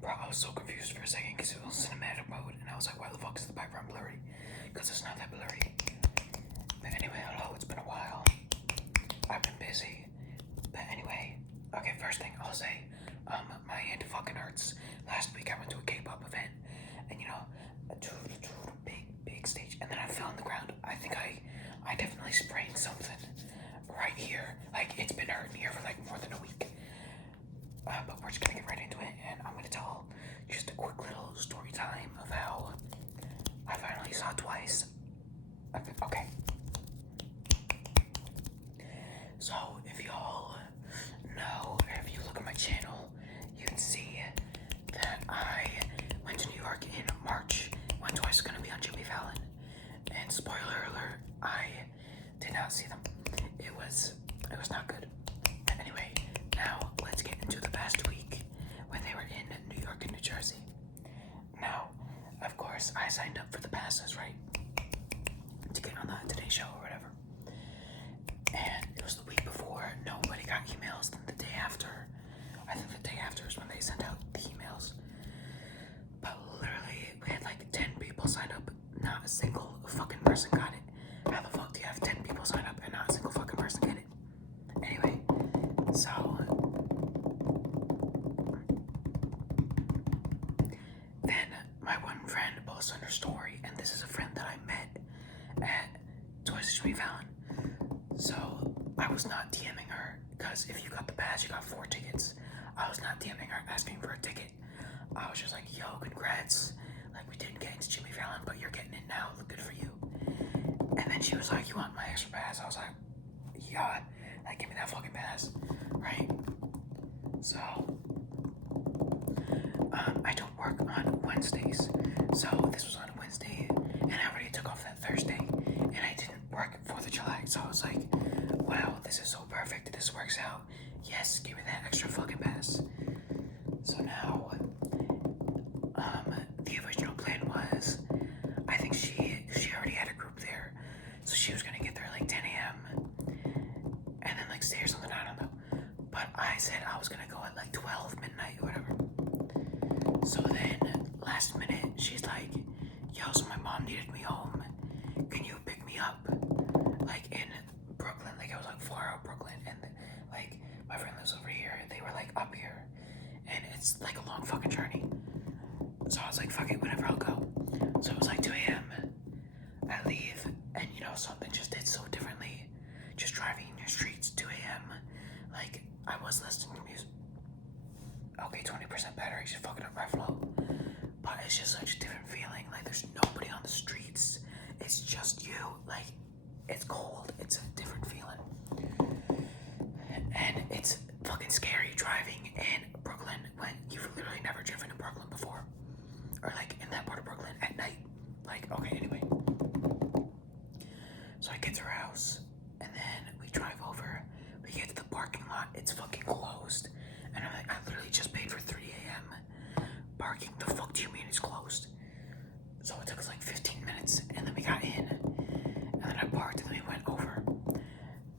Bro, I was so confused for a second because it was cinematic mode, and I was like, why the fuck is the background blurry? Because it's not that blurry. But anyway, hello, it's been a while. I've been busy. But anyway, okay, first thing I'll say, my hand fucking hurts. Last week I went to a K-pop event, and you know, a big stage, and then I fell on the ground. I think I definitely sprained something right here. Like, it's been hurting here for like more than a week. But we're just gonna get right into it, and I'm gonna tell just a quick little story time of how I finally saw Twice. Okay. So, if y'all know, or if you look at my channel, you can see that I went to New York in March when Twice was gonna be on Jimmy Fallon. And spoiler alert, I did not see them. It was not good. Anyway, now let's get into the past week when they were in New York and New Jersey. Now, of course, I signed up for the passes, right? To get on the Today Show or whatever. And it was the week before, nobody got emails. Then the day after, I think the day after is when they sent out the emails. But literally, we had like 10 people sign up. Not a single fucking person got it. How the fuck do you have 10 people sign up and not a single fucking person get it? Anyway, so then my one friend posts on her story, and this is a friend that I met at Twice Jimmy Fallon. So I was not DMing her, because if you got the pass, you got 4 tickets. I was not DMing her asking for a ticket. I was just like, yo, congrats. Like, we didn't get into Jimmy Fallon, but you're getting it now. Good for you. And then she was like, you want my extra pass? I was like, yeah, like, give me that fucking pass, right? So, I don't work on Wednesdays. So this was on Wednesday, and I already took off that Thursday, and I didn't work 4th of July. So I was like, wow, this is so perfect. This works out. Yes, give me that extra fucking pass. So now, the original plan was, I think she already had a group there, so she was gonna get there like 10 a.m. and then like stay or something, I don't know. But I said I was gonna go at like 12 midnight or whatever. So then, last minute, she's like, yo, so my mom needed me home. Can you pick me up? Like in Brooklyn, like I was like 4 hour Brooklyn, and like my friend lives over here, and they were like up here, and it's like a long fucking journey. So I was like, fuck it, whatever, I'll go. So it was like 2 a.m. I leave, and you know, something just hit so differently. Just driving in your streets, 2 a.m. Like, I was listening to music. Okay, 20% battery, just fucking up my flow. But it's just such a different feeling. Like, there's nobody on the streets. It's just you. Like, it's cold. It's a different feeling. And it's fucking scary driving in Brooklyn when you've literally never driven in Brooklyn before. Or, like, in that part of Brooklyn at night. Like, okay, anyway. So I get to her house, and then we drive over. We get to the parking lot. It's fucking closed. And I'm like, I literally just paid for 3 a.m. parking. The fuck do you mean it's closed? So it took us like 15 minutes, and then we got in, and then I parked, and then we went over.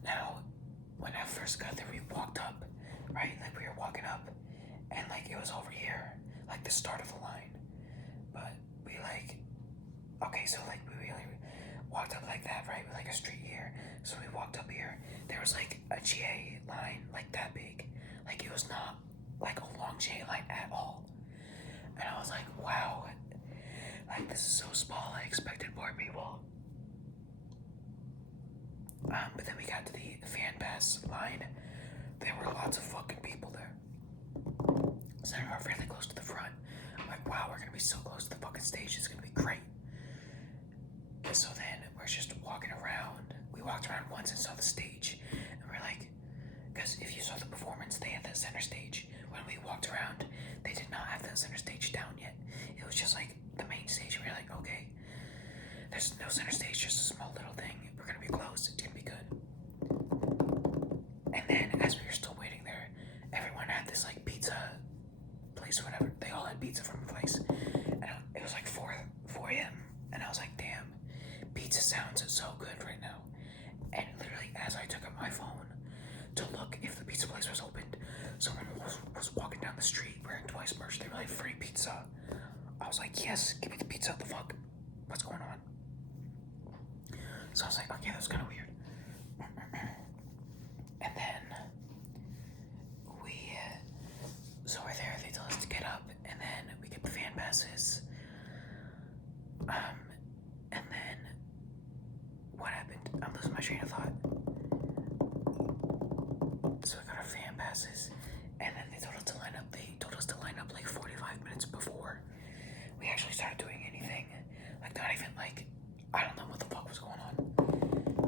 Now, when I first got there, we walked up, right? Like, we were walking up, and like, it was over here, like the start of the line. But we like, okay, so like, we like walked up like that, right? With like a street here. So we walked up here. There was like a GA line, like that big. Like, it was not like a long GA line at all. And I was like, wow, like, this is so small. I expected more people. But then we got to the fan pass line. There were lots of fucking people there. So we were really close to the front. I'm like, wow, we're gonna be so close to the fucking stage. It's gonna be great. So then we're just walking around. We walked around once and saw the stage. And we're like, because if you saw the performance, they had that center stage. When we walked around, they did not have that center stage down yet. It was just like the main stage. We were like, okay, there's no center stage, just a small little thing. We're gonna be close. It's gonna be good. And then as we were still waiting there, everyone had this like pizza place or whatever. They all had pizza from a place. And it was like 4 a.m. And I was like, damn, pizza sounds so good right now. And literally, as I took up my phone to look if the pizza place was opened, someone was walking down the street wearing Twice merch. They were like free pizza. I was like, yes, give me the pizza. What the fuck? What's going on? So I was like, okay, that's kind of weird. And then so we're there. They tell us to get up, and then we get the fan passes. And then what happened? I'm losing my train of thought. So we got our fan passes, and then they told us to line up. They told us to line up like 45 minutes before we actually started doing anything. Like not even like, I don't know what the fuck was going on.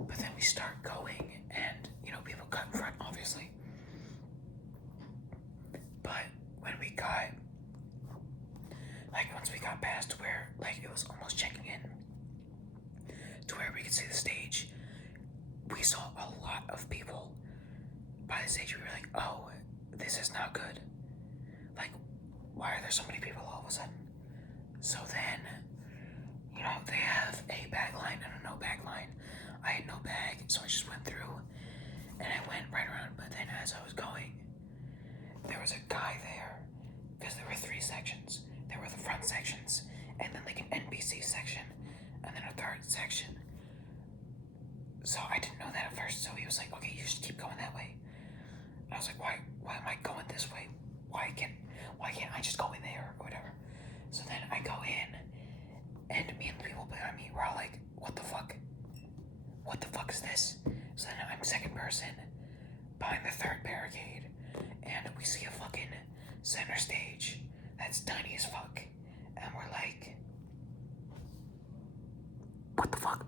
But then we start going, and people cut in front, obviously. But when we got, once we got past where, it was almost checking in to where we could see the stage, we saw a lot of people by the stage. We were like, oh, this is not good. Why are there so many people all of a sudden? So then, they have a bag line and a no bag line. I had no bag, so I just went through, and I went right around. But then as I was going, there was a guy there, because there were 3 sections. There were the front sections, and then an NBC section, and then a third section. So I didn't know that at first, so he was like, okay, you should keep going that way. And I was like, why am I going this way? Why can't I just go in there or whatever? So then I go in, and me and the people behind me were all like, what the fuck? What the fuck is this? So then I'm second person behind the third barricade, and we see a fucking center stage that's tiny as fuck, and we're like, what the fuck?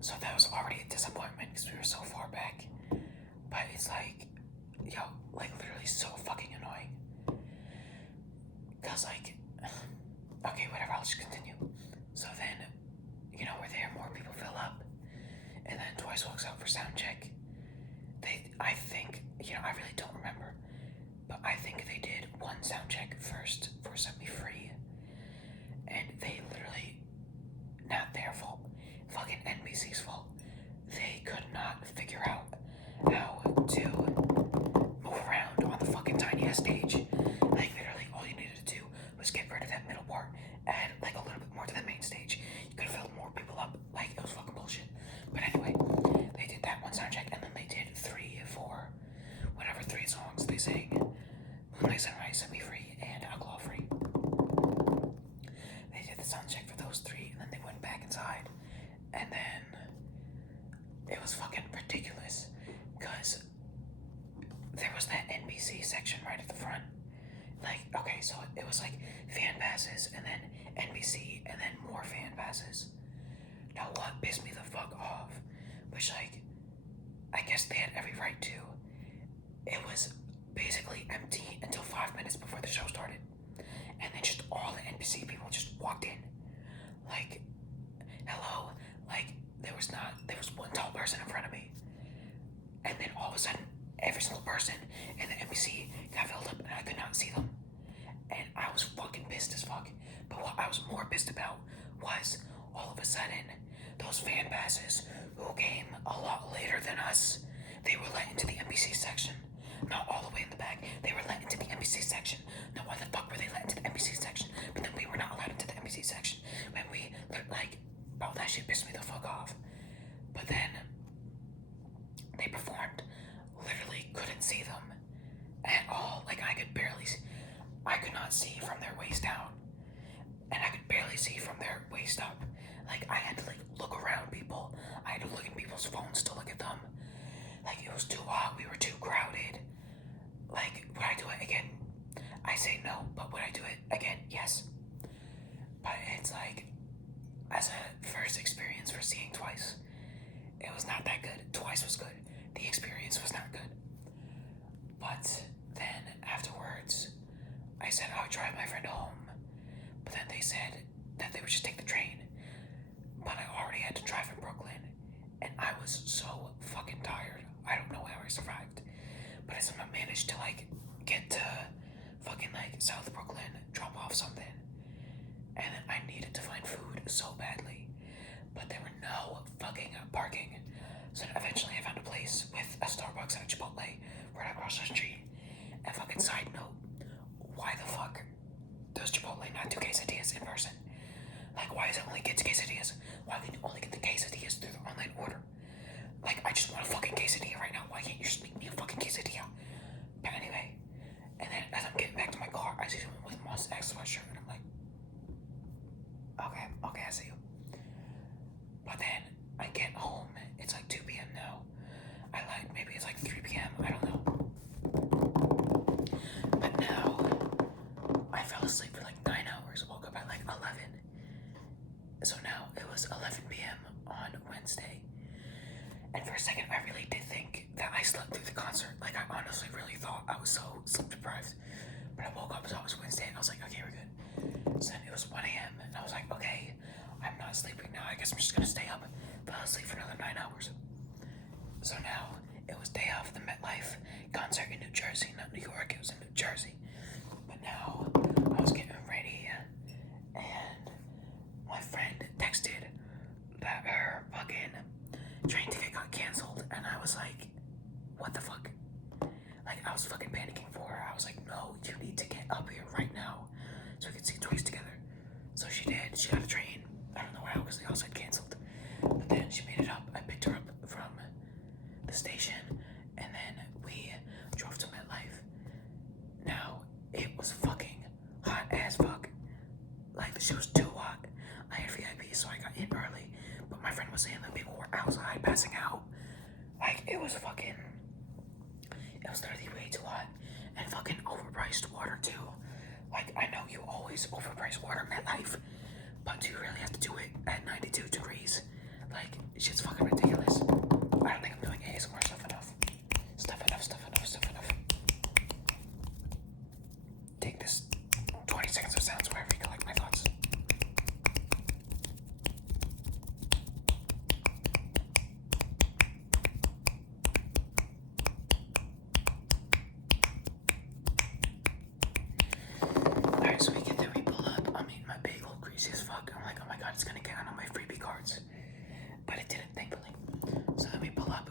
So that was already a disappointment because we were so far back. But it's like, literally so fucking annoying. Cause okay, whatever, I'll just continue. So then, we're there, more people fill up, and then Twice walks out for sound check. I think, I really don't remember, but I think they did one sound check first for Set Me Free, and they literally, not their fault, fucking NBC's fault, they could not figure out how to move around on the fucking tiny ass stage. Literally all you needed to do was get rid of that middle part, add a little bit more to the main stage. You could have filled more people up. It was fucking bullshit. But anyway, they did that one sound check, and then they did 3 songs they sang: Moonlight, Sunrise, Set Me Free, and Alcohol Free. They did the sound check for those 3, and then they went back inside, and then it was fucking ridiculous because there was that NBC section right at the front. Okay, so it was fan passes, and then NBC, and then more fan passes. Now what pissed me the fuck off, which I guess they had every right to, it was basically empty until 5 minutes before the show started. And then just all the NBC people just walked in. Hello, there was one tall person in front of me. And then all of a sudden, every single person in the NBC got filled up, and I could not see them. And I was fucking pissed as fuck. But what I was more pissed about was, all of a sudden, those fan passes who came a lot later than us, they were let into the NBC section. Not all the way in the back. They were let into the NBC section. Now why the fuck were they let into the NBC section? But then we were not allowed into the NBC section. When we, bro, that shit pissed me the fuck off. But then, they performed. Literally couldn't see them at all. I could not see from their waist down. And I could barely see from their waist up. I had to look around people. I had to look in people's phones to look at them. It was too hot. We were too crowded. Would I do it again? I say no, but would I do it again? Yes. But it's as a first experience for seeing Twice, it was not that good. Twice was good. The experience was not good. But then afterwards, I said I would drive my friend home. But then they said that they would just take the train. But I already had to drive in Brooklyn, and I was so fucking tired. I don't know how I survived. But I somehow managed to get to fucking South Brooklyn, drop off something. And then I needed to find food so badly. But there were no fucking parking. So eventually I found a place with a Starbucks and a Chipotle right across the street. And fucking side note, why the Chipotle, not do quesadillas in person? Like, why is it only kids quesadillas? Why can you only get the quesadillas through the online order? Like, I just want a fucking quesadilla right now. Why can't you just make me a fucking quesadilla? But anyway, and then as I'm getting back to my car, I see someone with Moss X sweatshirt, and I'm like, okay, I see you. But then I get home, it's like 2 p.m. now. Maybe it's like 3 p.m., I don't know. But now, I fell asleep for like 9 hours, woke up at like 11. So now it was 11 p.m. on Wednesday. And for a second, I really did think that I slept through the concert. Like, I honestly really thought I was so sleep deprived. But I woke up, so it was Wednesday, and I was like, okay, we're good. So then it was 1 a.m., and I was like, okay, I'm not sleeping now. I guess I'm just gonna stay up. Fell asleep for another 9 hours. So now it was day of the MetLife concert in New Jersey, not New York. It was in New Jersey. But now I was getting ready, and my friend texted that her fucking train ticket got canceled, and I was like, what the fuck? Like, I was fucking panicking for her. I was like, no, you need to get up here right now so we can see Twice together. So she did. She got a train. I don't know how, because they all said canceled. But then she made it up. I picked her up from the station, and then we drove to MetLife. Now, it was fucking hot as fuck. Like, the shit was too hot. I had VIP, so I got in early. But my friend was saying that people were outside passing out. Like, it was literally way too hot. And fucking overpriced water, too. Like, I know you always overprice water in MetLife, but do you really have to do it at 92 degrees? Like, shit's fucking ridiculous. I don't think I'm doing ASMR stuff enough. Stuff enough. Take this 20 seconds of sounds wherever you collect my thoughts. Alright, so we get there, we pull up. I'm eating my bagel, greasy as fuck. I'm like, oh my god, it's gonna get on my freebie cards. But it didn't, thankfully. So then we pull up.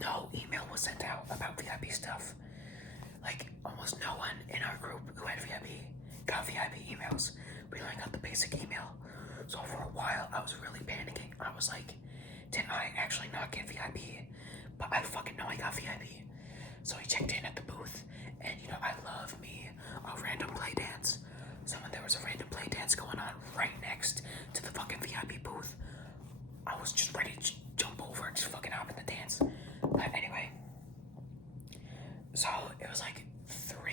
No email was sent out about VIP stuff. Like, almost no one in our group who had VIP got VIP emails. We only got the basic email. So for a while, I was really panicking. I was like, did I actually not get VIP? But I fucking know I got VIP. So we checked in at the booth, and you know, I love me a random play dance. So when there was a random play dance going on right next to the fucking VIP booth, I was just ready to jump over and just fucking hop in the dance. But anyway, so it was like 3.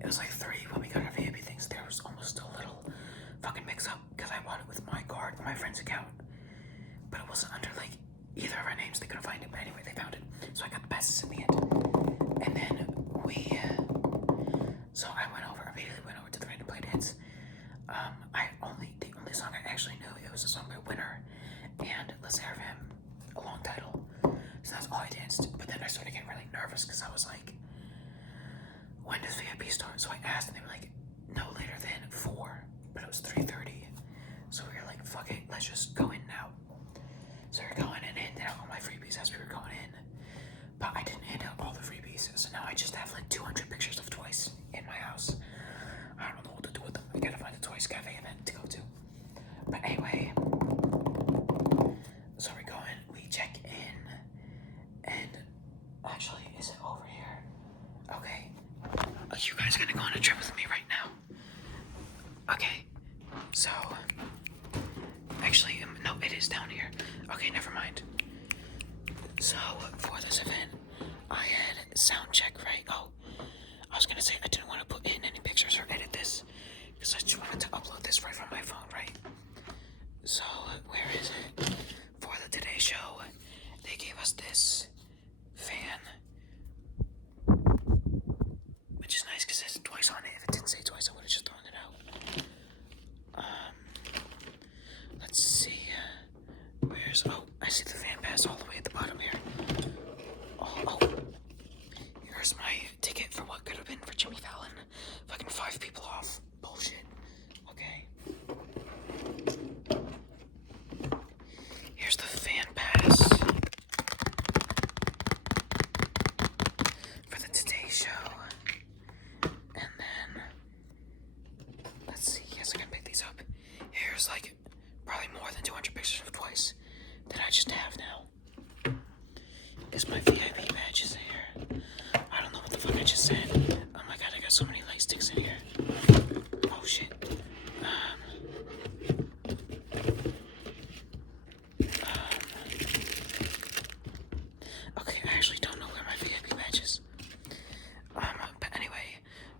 It was like 3 when we got our VIP things. There was almost a little fucking mix-up because I bought it with my card and my friend's account, but it wasn't under like either of our names. They couldn't find it, but anyway, they found it. So I got the passes in the end. And then so I immediately went over to the random play dance. The only song I actually knew, it was a song by Winner and Let's Have Him, a long title. So that's all I danced. But then I started getting really nervous because I was like, when does VIP start? So I asked, and they were like, no later than 4, but it was 3:30. So we were like, fuck it, let's just go in now. So we were going in and handing out all my freebies as we were going in. But I didn't hand out all the freebies, so now I just have like 200 pictures of Twice in my house. I don't know what to do with them. I gotta find a Twice Cafe event to go to. But anyway, so we're going, we check in, and actually, is it over here? Okay. Are you guys gonna go on a trip with me right now? Okay. So, actually, no, it is down here. Okay, never mind. So, for this event, I had sound check, right? Oh, I was gonna say I didn't want to put in any pictures or edit this, because I just wanted to upload this right from my phone, right? So, where is it? For the Today Show, they gave us this fan, which is nice because it says Twice on it. If it didn't say Twice, I would have just thrown it out. Let's see. I see the fan pass all the way at the bottom here. Oh, here's my ticket.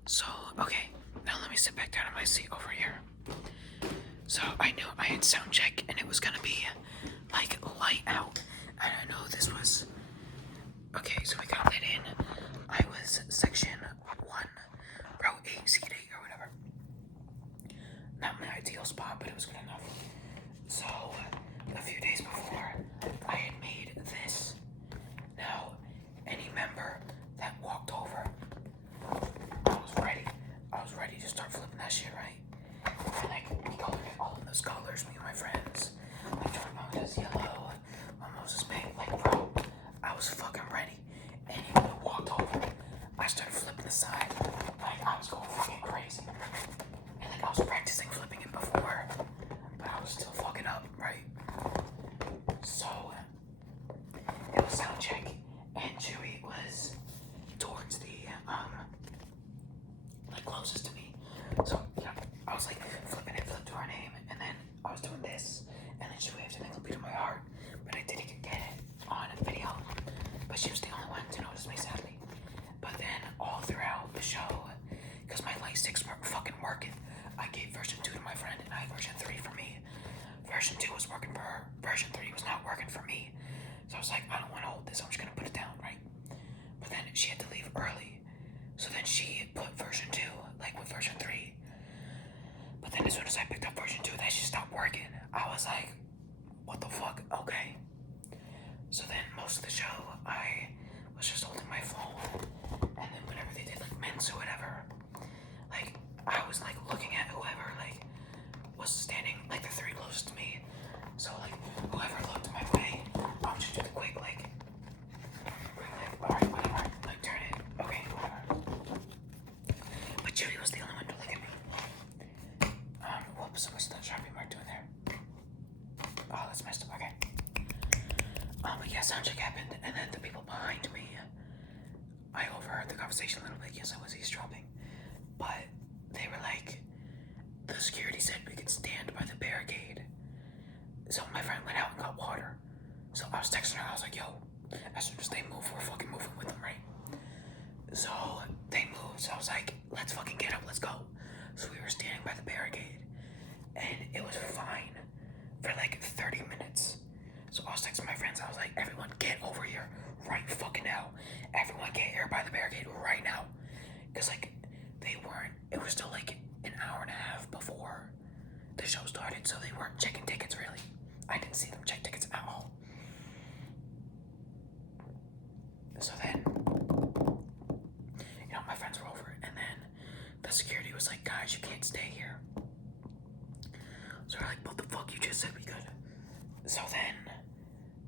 So, okay, now let me sit back down in my seat over here. So, I knew I had sound check and it was gonna be like light out. And I know this was. Okay, so we got lit in. I was section 1, row 8, seat 8, or whatever. Not my ideal spot, but it was good enough. So, a few days before, I had made this. Now, any member that walked over, I was ready. I was ready to start flipping that shit, right? And like, we colored it all in those colors, me and my friends. Like, Jordan is yellow, Mamos is pink. Like, bro, I was fucking ready. Anyone who walked over, I started flipping the side. Like, I was going fucking crazy. And like, I was practicing flipping it before, but I was still fucking up, right? So, it was sound check, and Chewy was towards the, like, closest to me. So, yeah, I was like flipping it, flipped to her name, and then I was doing this, and then she waved an ankle beat to my heart, but I didn't get it on video. But she was the only one to notice me, sadly. But then all throughout the show, because my light sticks weren't fucking working, I gave version 2 to my friend, and I had version 3 for me. Version 2 was working for her, version 3 was not working for me. So I was like, I don't want to hold this, I'm just gonna put it down, right? But then she had to leave early. So then she put version 2, like with version 3. But then as soon as I picked up version 2, that shit stopped working. I was like, what the fuck? Okay. So then most of the show, I was just holding my phone. And then whenever they did like mints or whatever, like I was like looking at whoever like was standing, like the 3 closest to me. So like whoever looked my way, I would just do the quick like, alright, whatever, like turn it, okay, whatever. But Judy was the only one to look at me. Whoops, what's that Sharpie mark doing there? Oh, that's messed up, okay. But yeah, soundcheck happened, and then the people behind me, I overheard the conversation a little bit. Yes, I was eavesdropping. But they were like, the security said we could stand by the barricade. So my friend went out and got water. So I was texting her, I was like, yo, as soon as they move, we're fucking moving with them, right? So they moved, so I was like, let's fucking get up, let's go. So we were standing by the barricade, and it was fine for like 30 minutes. So I was texting my friends, I was like, everyone get over here right fucking now. Everyone get here by the barricade right now. Because like, they weren't, it was still like an hour and a half before the show started, so they weren't checking tickets really. I didn't see them check tickets at all. So then, you know, my friends were over, and then the security was like, guys, you can't stay here. So we're like, what the fuck, you just said we could. So then,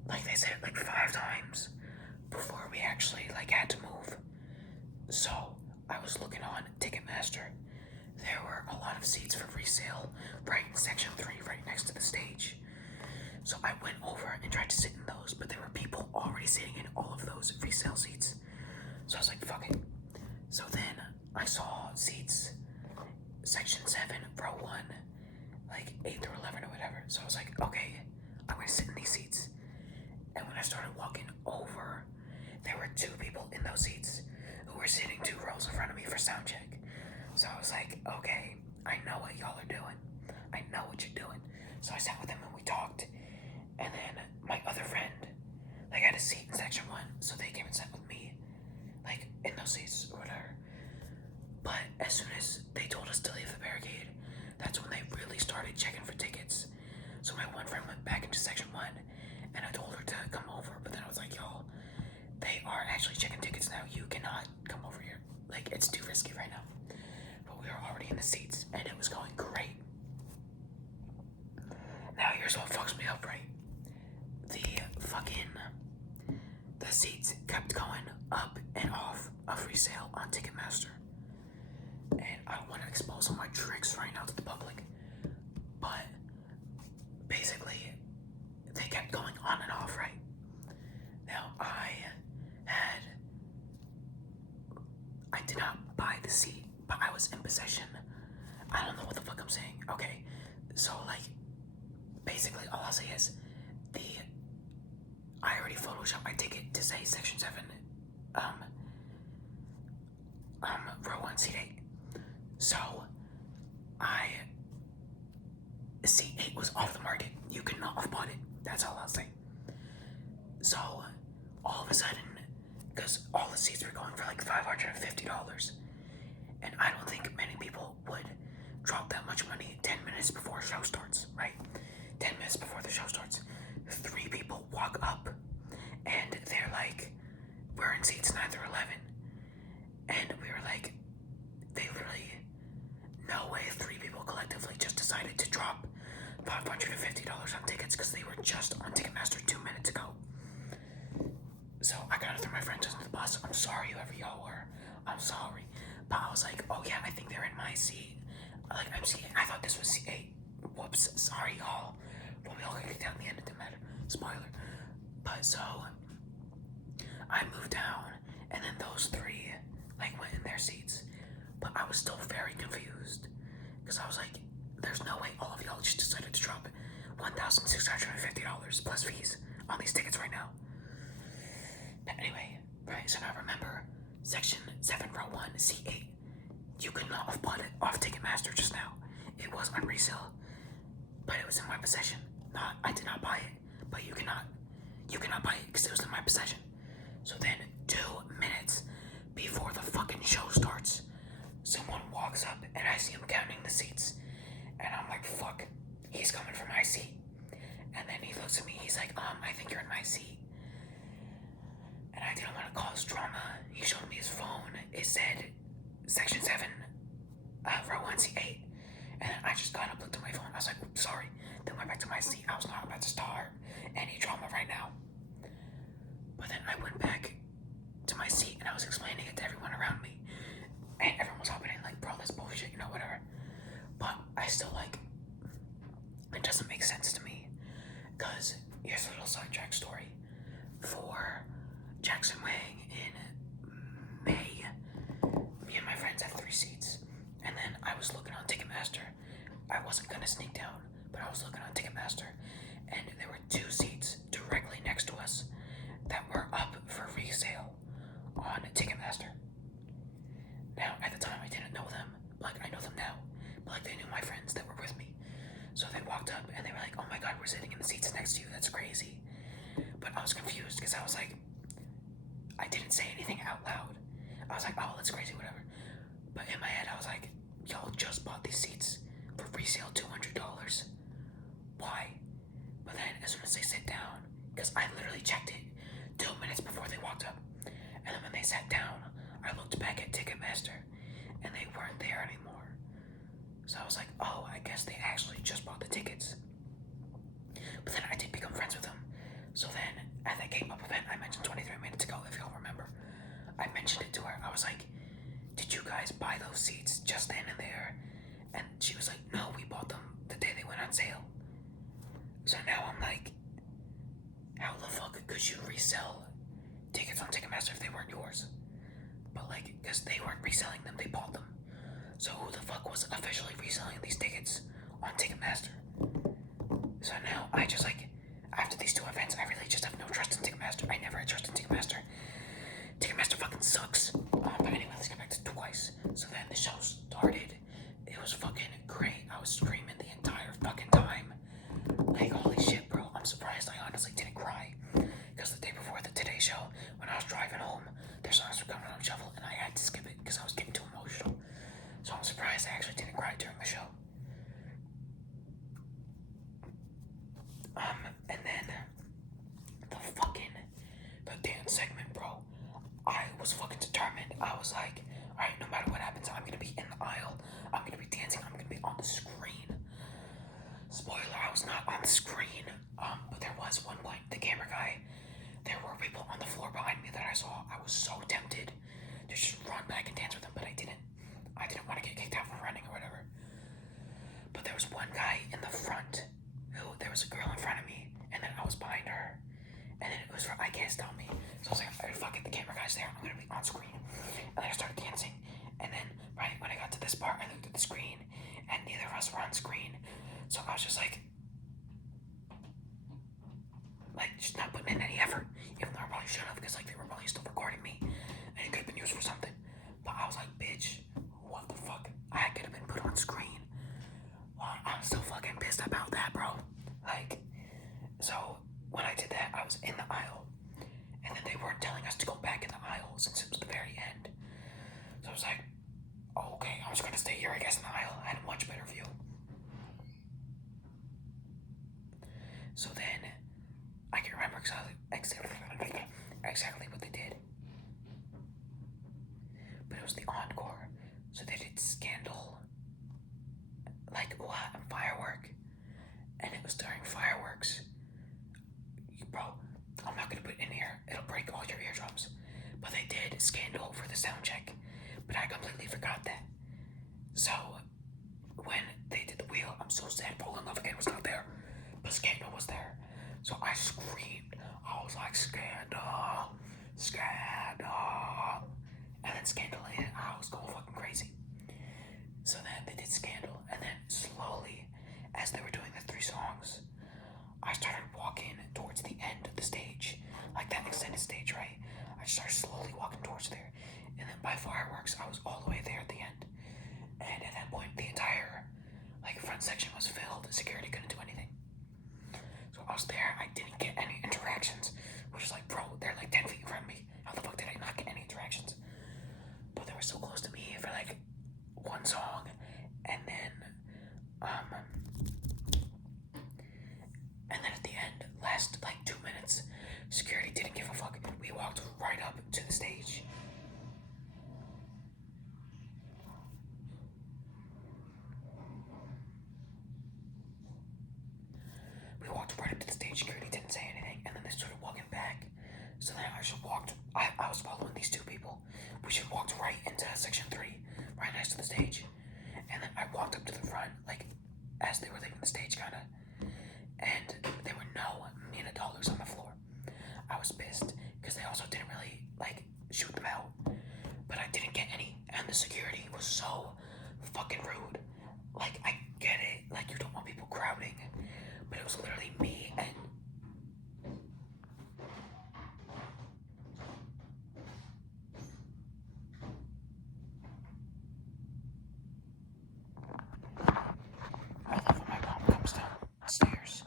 like they said it like 5 times before we actually like had to move. So I was looking on Ticketmaster. There were a lot of seats for resale right in section 3, right next to the stage. So I went over and tried to sit in those, but there were people already sitting in all of those resale seats. So I was like, fuck it. So then I saw seats, section 7, row 1, like 8 through 11 or whatever. So I was like, okay, I'm gonna sit in these seats. And when I started walking over, there were 2 people in those seats who were sitting 2 rows in front of me for sound check. So I was like, okay, I know what y'all are doing. I know what you're doing. So I sat with them and we talked. And then my other friend, like, had a seat in section 1, so they came and sat with me, like, in those seats or whatever. But as soon as they told us to leave the barricade, that's when they really started checking for tickets. So my one friend went back into section 1, and I told her to come over, but then I was like, y'all, they are actually checking tickets now. You cannot come over here. Like, it's too risky right now. But we were already in the seats, and it was going great. Now here's what fucks me up, right? The seats kept going up and off of resale on Ticketmaster. And I don't want to expose all my tricks right now to the public, but basically, they kept going on and off, right? Now, I did not buy the seat, but I was in possession. I don't know what the fuck I'm saying. Okay, so like, basically all I'll say is, I already photoshopped my ticket to say section 7, row 1, seat 8. before show starts, right? 10 minutes before the show starts, 3 people walk up, and they're like, we're in seats 9 through 11. And we were like, they literally, no way 3 people collectively just decided to drop $550 on tickets because they were just on Ticketmaster 2 minutes ago. So I gotta throw my friends under the bus. I'm sorry, whoever y'all were. I'm sorry. But I was like, oh yeah, I think they're in my seat. Like, I'm seeing, I thought this was C8. Whoops, sorry y'all. But we all got kicked out in the end, it didn't matter. Spoiler. But so, I moved down, and then those 3, like, went in their seats. But I was still very confused. Because I was like, there's no way all of y'all just decided to drop $1,650 plus fees on these tickets right now. But anyway, right, so now remember, section 7, row 1, C8. You could not have bought it off Ticketmaster just now. It was on resale, but it was in my possession. I did not buy it, but you cannot buy it because it was in my possession. So then, 2 minutes before the fucking show starts, someone walks up and I see him counting the seats, and I'm like, fuck, he's coming for my seat. And then he looks at me, he's like, I think you're in my seat. And I didn't want to cause drama. He showed me his phone. It said section 7, row 1, C8. And then I just got up, looked at my phone. I was like, oops, sorry. Then went back to my seat. I was not about to start any drama right now. But then I went back to my seat and I was explaining it to everyone around me. And everyone was hopping in like, bro, that's bullshit, whatever. But I still like, it doesn't make sense to me. Because here's a little sidetrack story. For Jackson Wang in May, me and my friends had 3 seats. And then I was looking on Ticketmaster. I wasn't gonna sneak down, but I was looking on Ticketmaster. And there were 2 seats directly next to us that were up for resale on Ticketmaster. Now, at the time, I didn't know them. Like, I know them now. But, like, they knew my friends that were with me. So they walked up and they were like, oh my god, we're sitting in the seats next to you. That's crazy. But I was confused because I was like, I didn't say anything out loud. I was like, oh, that's crazy, whatever. But in my head, I was like, y'all just bought these seats for resale $200. Why? But then as soon as they sit down, because I literally checked it 2 minutes before they walked up. And then when they sat down, I looked back at Ticketmaster and they weren't there anymore. So I was like, oh, I guess they actually just bought the tickets. But then I did become friends with them. So then at that Game Up event I mentioned 23 minutes ago, if y'all remember, I mentioned it to her. I was like, did you guys buy those seats just then and there? And she was like, no, we bought them the day they went on sale. So now I'm like, how the fuck could you resell tickets on Ticketmaster if they weren't yours? But like, because they weren't reselling them, they bought them. So who the fuck was officially reselling these tickets on Ticketmaster? So now I just like, after these 2 events, I really just have no trust in Ticketmaster. I never had trust in Ticketmaster. Ticketmaster fucking sucks. But anyway, let's get back to Twice. So then the show started. It was fucking great. I was screaming the entire fucking time. Like, holy shit, bro. I'm surprised I honestly didn't cry. Because the day before the Today Show, when I was driving home, their songs were coming on shuffle, and I had to skip it because I was getting too emotional. So I'm surprised I actually didn't cry during the show. And then the dance segment, bro. I was fucking determined. I was like, alright, no matter what happens, I'm gonna be in the aisle. I'm gonna be dancing. I'm gonna be on the screen. Spoiler, I was not on the screen. But there was one point, the camera guy, there were people on the floor behind me that I saw. I was so tempted to just run back and dance with them, but I didn't. I didn't want to get kicked out for running or whatever. But there was one guy in the front who, there was a girl in front of me, and then I was behind her. And then it was for I Can't Stop Me. So I was like, alright, fuck it, the camera guy's there, I'm gonna be on screen. And then I started dancing. And then, right, when I got to this part, I looked at the screen, and neither of us were on screen. So I was just like just not putting in any effort. Even though I probably should have, because like they were probably still recording me. And it could have been used for something. But I was like, bitch, what the fuck? I could have been put on screen. Well, I'm still fucking pissed about that, bro. Like, so when I did that, I was in the aisle, and then they weren't telling us to go back in the aisle since it was the very end. So I was like, oh, okay, I'm just gonna stay here, I guess, in the aisle. I had a much better view. exactly what they did. But it was the encore, so they did Scandal, like what, firework, and it was during fireworks. Bro, I'm not gonna put it in here, it'll break all your eardrums. But they did Scandal for the sound check, but I completely forgot that. So when they did the wheel, I'm so sad Fall in Love Again was not there, but Scandal was there. So I screamed. I was like, Scandal, Scandal. And then Scandal hit. I was going fucking crazy. So then they did Scandal, and then slowly, as they were doing the 3 songs, I started walking towards the end of the stage, like that extended stage, right? I started slowly walking towards there, and then by fireworks, I was all the way there at the end. And at that point, the entire front section was filled. Security couldn't do anything. So I was there. I didn't get any interactions, which is like, bro, they're like 10 feet in front of me. How the fuck did I not get any interactions? But they were so close to me for like 1 song, and then at the end, last like 2 minutes, security didn't give a fuck. We walked right up to the stage. We walked right up to the stage. Security didn't say anything, and then they started walking back. So then I just walked. I was following these 2 people. We just walked right into section 3, right next to the stage. And then I walked up to the front, like as they were leaving the stage, kind of. And there were no $1,000,000 on the floor. I was pissed because they also didn't really like shoot them out, but I didn't get any, and the security was so fucking rude. Like, I get it, like you don't want people crowding, but it was literally me and I love when my mom comes downstairs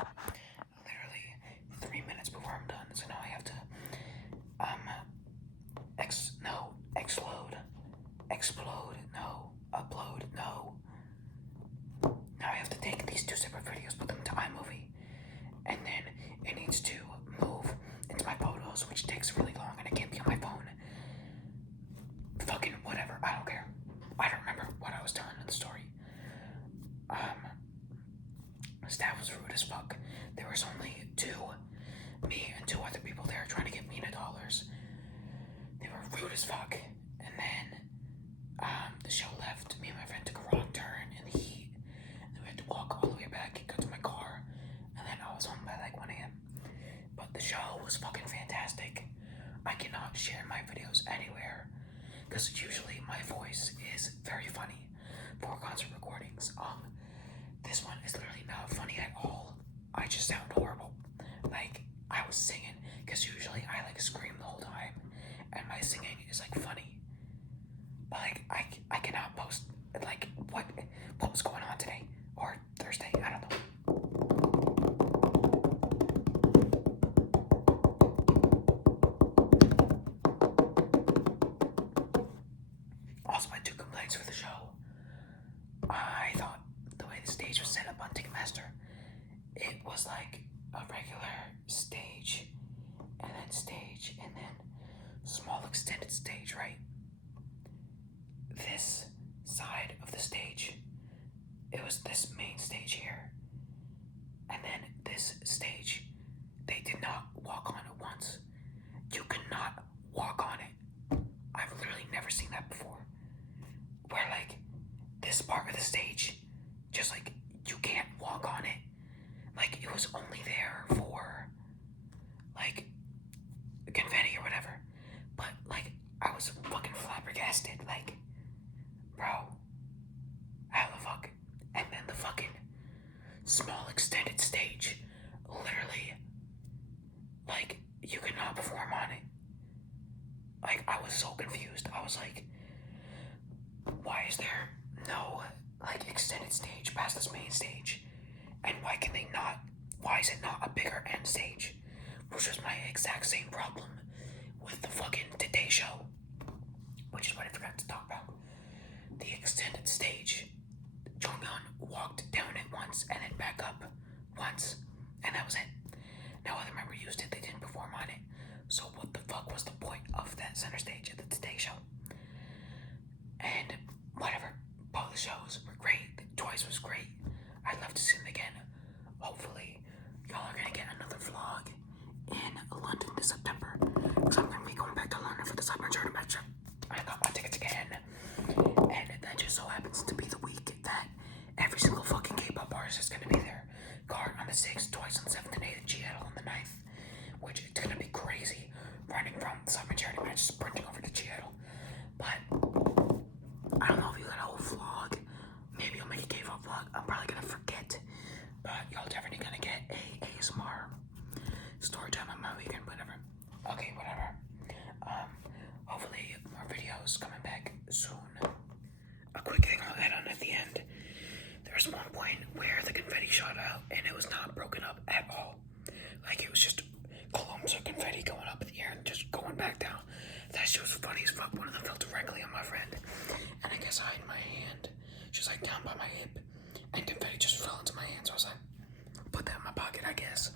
literally 3 minutes before I'm done, so now I have to explode, no, upload, no. Now I have to take these 2 separate videos, put them into iMovie, and then it needs to move into my photos, which takes really long, and it can't be on my phone. Fucking whatever, I don't care. I don't remember what I was telling in the story. Staff was rude as fuck. There was only 2, me and 2 other people there trying to get me $1,000. They were rude as fuck. And then the show left. Me and my friend took a wrong turn in the heat. And then we had to walk all the way back and go to my car. And then I was home by like 1 a.m. But the show was fucking fantastic. I cannot share my videos anywhere because usually my voice is very funny for concert recordings. This one is literally not funny at all. I just sound horrible. Like, I was singing, because usually I like scream the whole time, and my singing is like funny. But like, I cannot post like what was going on today or Thursday. I don't know. Also, my 2 complaints for the show. I thought the way the stage was set up on Ticketmaster, it was like a regular stage, and then small extended stage, right? This side of the stage, it was this main stage here, and then this stage, they did not walk on it once. You could not walk on it. I've literally never seen that before. Where like this part of the stage, just like you can't walk on it. Like it was only there for like confetti or whatever. But like I was fucking flabbergasted. Like, bro, how the fuck? And then the fucking small extended stage, literally, like you could not perform on it. Like I was so confused. I was like, why is there no like extended stage past this main stage? And why is it not a bigger end stage? Which was my exact same problem with the fucking Today Show, which is what I forgot to talk about. The extended stage, Jonghyun walked down it once and then back up once, and that was it. No other member used it. They didn't perform at the end, there was one point where the confetti shot out and it was not broken up at all. Like it was just clumps of confetti going up in the air and just going back down. That shit was funny as fuck. One of them fell directly on my friend, and I guess I had my hand just like down by my hip, and confetti just fell into my hand. So I was like, put that in my pocket, I guess.